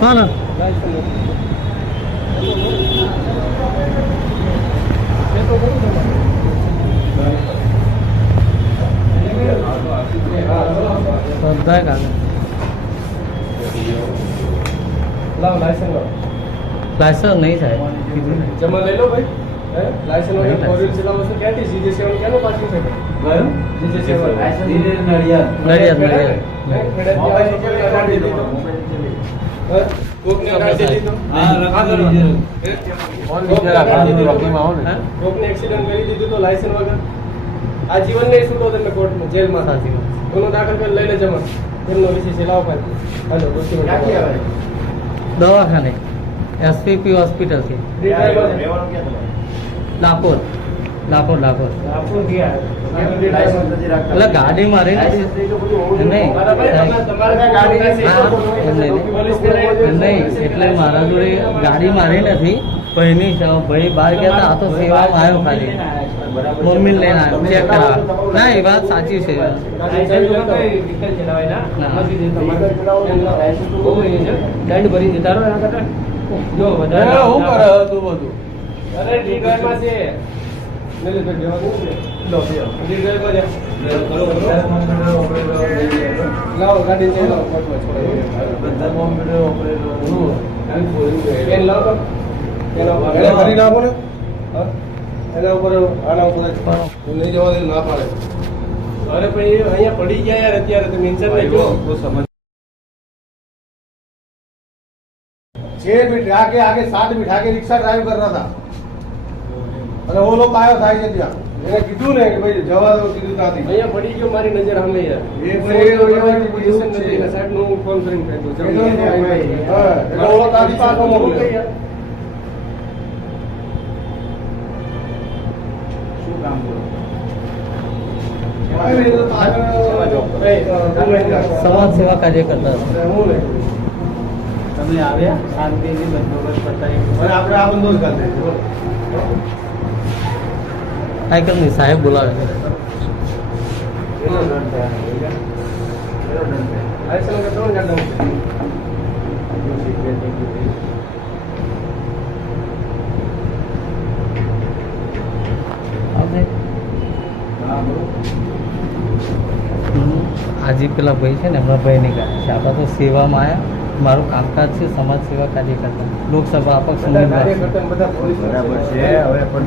હા ના બધા કાગળ લાવ લાયસન્સ લાવ લાયસન્સ નહીં થાય કીધું ને. જમા લઈ લો ભાઈ હે લાયસન્સ વગર ફોર વ્હીલ ચલાવો છો ક્યાંથી સીજે સેવન ક્યાંનું પાછું છે ગયું GJ seven Nadiad Nadiad mobile નીચે લઈ અડાડી દીધો હે? કોકને દીધો હા. કોકને એક્સિડન્ટ કરી દીધું તો લાયસન્સ વગર આજીવન નહીં છૂટો તમે કોર્ટમાં જેલમાં સાચી. ગુનો દાખલ કરી લઈને જમા એમનો વિશે છે લાવો ભાઈ હાલો ડોક્યુમેન્ટ દવાખાને એસપીપી હોસ્પિટલ છે લાખોદ લાખોદ લાખો. એટલે ગાડી મારી નહીં નહીં. એટલે મારા જોડે ગાડી મારી નથી. ભાઈની છે. ભાઈ બહાર ગયા હતા આ તો સેવામાં આવ્યો ખાલી. મમ્મી લઈને આવ્યો. ચેક કરાવવા ના એ વાત સાચી છે. દંડ ભરી દેતા રહો જો વધારે શું કરે તું બધું? અરે ડી છે. એને કરી નાખો ને હા? એના ઉપર આના ઉપર જ હું નહીં જવા દે ના પાડે અરે પણ એ અહીંયા પડી ગયા યાર અત્યારે તમે ઇન્સર્ટ નહીં જો छह बिठा के आगे सात बिठा के रिक्शा ड्राइव कर रहा था અને ઓલો પાયો થાય છે ત્યાં. એને કીધું ને કે ભાઈ જવા દો કીધું તાથી અહીંયા પડી ગયો મારી નજર સામે એ શું કામ બોલો? સમાજ સેવા કાર્ય કરતા તમે આવ્યા? શાંતિ બંદોબસ્ત કરતા આપણે આ બંદોબસ્ત કરતા કરી દઈએ. સાયકલની સાહેબ બોલાવે છે એનો દંડ થયા એનો દંડ થયા લાયસન્સ વગર ત્રણ ગાડી લાવું. આપણે હા બરોબર હમ, આજે પેલા ભાઈ છે ને એમના ભાઈની ગાડી છે આપણા તો સેવામાં આવ્યા મારું કામકાજ છે સમાજ સેવા કાર્યકર્તા લોકસભા અપક્ષ બરાબર છે હવે પણ.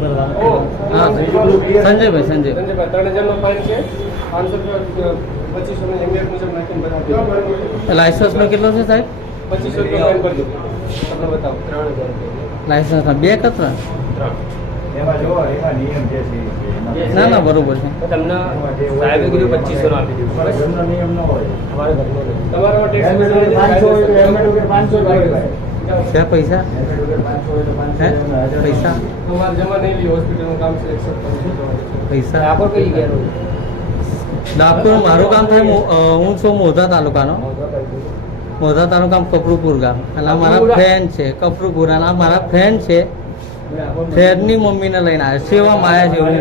હા સંજયભાઈ સંજય સંજયભાઈ, ત્રણ હજારનો ફાઇન છે. પાંચસો પચીસો એમએફ મુજબ નાખીને બધા લાયસન્સ નો કેટલો છે સાહેબ? પચીસો રૂપિયા તમને બતાવો. ત્રણ હજાર લાયસન્સ બે કે ત્રણ? ના ના બરોબર છે. તમને સાહેબે કીધું પચીસો નો આપી દીધું. નિયમ ન હોય. તમારે ટેક્સ પાંચસો પાંચસો. છે પૈસા હે પૈસા પૈસા ડાકોર મારું કામ થાય હું છું મોધા તાલુકાનો મોધા તાલુકા કપરુપુર ગામ એટલે મારા ફ્રેન્ડ છે કપરુપુર અને મારા ફ્રેન્ડ છે ફ્રેન્ડની મમ્મીને લઈને આવ્યા સેવા માયા છે એવું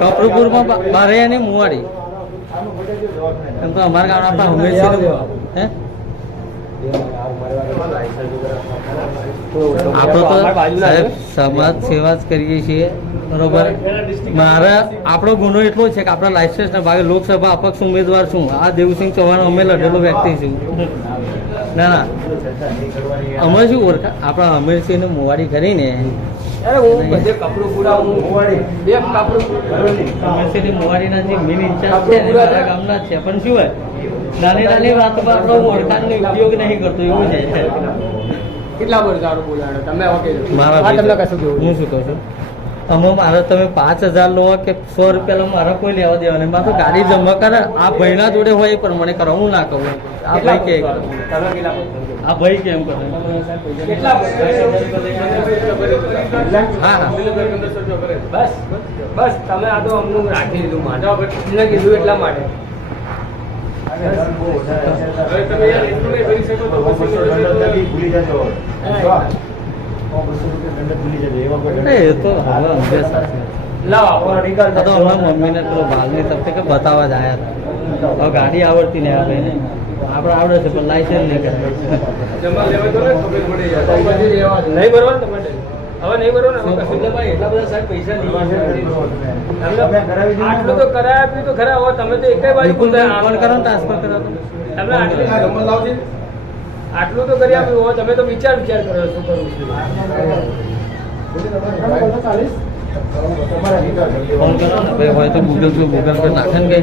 કપરુપુરમાં બારે એની મુવાડી એમ તો અમારા ગામના હંમેશા હે આપણે તો સાહેબ સમાજ સેવા જ કરીએ છીએ બરોબર? મારા આપણો ગુનો એટલો છે કે આપણા લાયસન્સના ભાગે લોકસભા અપક્ષ ઉમેદવાર છું. આ દેવસિંહ ચૌહાણ અમે લડેલો વ્યક્તિ છું. ના ના. અમે શું ઓળખા આપણા અમીરસિંહને મોવાડી કરીને અમીરસિંહની મોવાડીના જે મેન ઇન્ચાર્જ છે ગામના છે. પણ શું હોય નાની નાની વાતમાં આપણો ઓળખાણનો ઉપયોગ નહીં કરતો એવું છે. કેટલા વર્ષ સારું બોલાડો તમે ઓકે મારા તમને કશું કેવું હું શું કહું છું? અમે મારે તમે પાંચ હજાર લો કે સો રૂપિયા લો મારે કોઈ લેવા દેવા નહીં. મારે ગાડી જમા કરે આ ભાઈના જોડે હોય એ પ્રમાણે કરો હું ના કહું. આ ભાઈ કે આ ભાઈ કેમ કરે હા હા. બસ બસ તમે આ તો અમનું રાખી દીધું. માટે કીધું એટલા માટે. હમણાં મમ્મીને પેલો તરફથી કે બતાવવા જ આવ્યા હતા ગાડી આવડતી ને આપણે આપણે આવડે છે પણ લાયસન્સ નહીં કરે ને. નહીં તમારે હવે નહીં ભરવાનું? ને કશું ભાઈ એટલા બધા સાહેબ પૈસા નહીં આટલું તો કરાય આપ્યું તો ખરા હવે તમે તો એક બાજુ ફોન કરો ટ્રાન્સફર કરો તમે આટલું તો કરી આપ્યું હવે તમે તો વિચાર વિચાર કરો શું કરવું છે. ફોન કરો ને. ભાઈ હોય તો ગૂગલ પે ગૂગલ પે નાખે ને કઈ